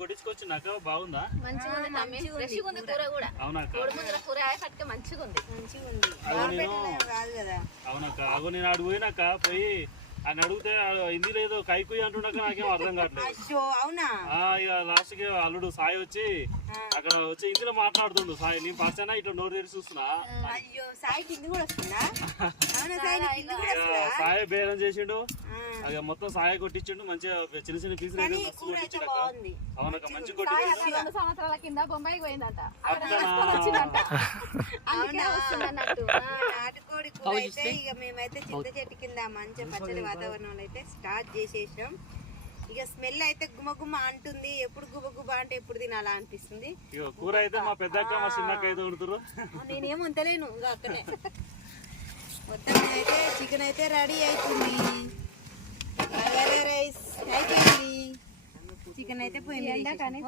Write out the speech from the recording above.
కొట్టించుకొచ్చినాక బాగుందా? మంచిగా ఉంది, ఫ్రెష్గా ఉంది కూర కూడా. అవునక్క, కూర పట్టుక మంచిగా ఉంది. అవునక్క. అగో నేను అడుగు పోయినాక పోయి అని అడిగితే హిందీలో ఏదో కైకుయి అంటున్నాక నాకేం అర్థం కావట్లేదు. ఇక లాస్ట్ కి అల్లుడు సాయి వచ్చి అక్కడ వచ్చి హిందీలో మాట్లాడుతుండు. సాయి నేను ఫస్ట్ అయినా ఇట్లా నోరు తెరిచి చూస్తున్నా. సాయి బేరం చేసిండు, అది మొత్తం సాయి కొట్టించిండు. మంచిగా చిన్న చిన్న పీసులు కొట్టించిండు. అవునక్క, మంచిగా కొట్టించిండు. 2 సంవత్సరాల కింద బొంబాయికి పోయిందంట. నాటుకోడి కూర అయితే ఇక మేమైతే చింత చెట్టు కింద మంచి పచ్చడి వాతావరణంలో అయితే స్టార్ట్ చేసేసాం. ఇక స్మెల్ అయితే గుమగుమ అంటుంది. ఎప్పుడు గుబగుబ అంటే ఎప్పుడు తినాలా అనిపిస్తుంది. కూర అయితే మా పెద్దక్క మా చిన్నక్క అయితే వండుతారు. నేనేం వంతలేను. ఇంకా అక్కడే మొత్తం అయితే చికెన్ అయితే రెడీ అవుతుంది. రైస్ అయిపోయింది. చికెన్ అయితే పోయింది.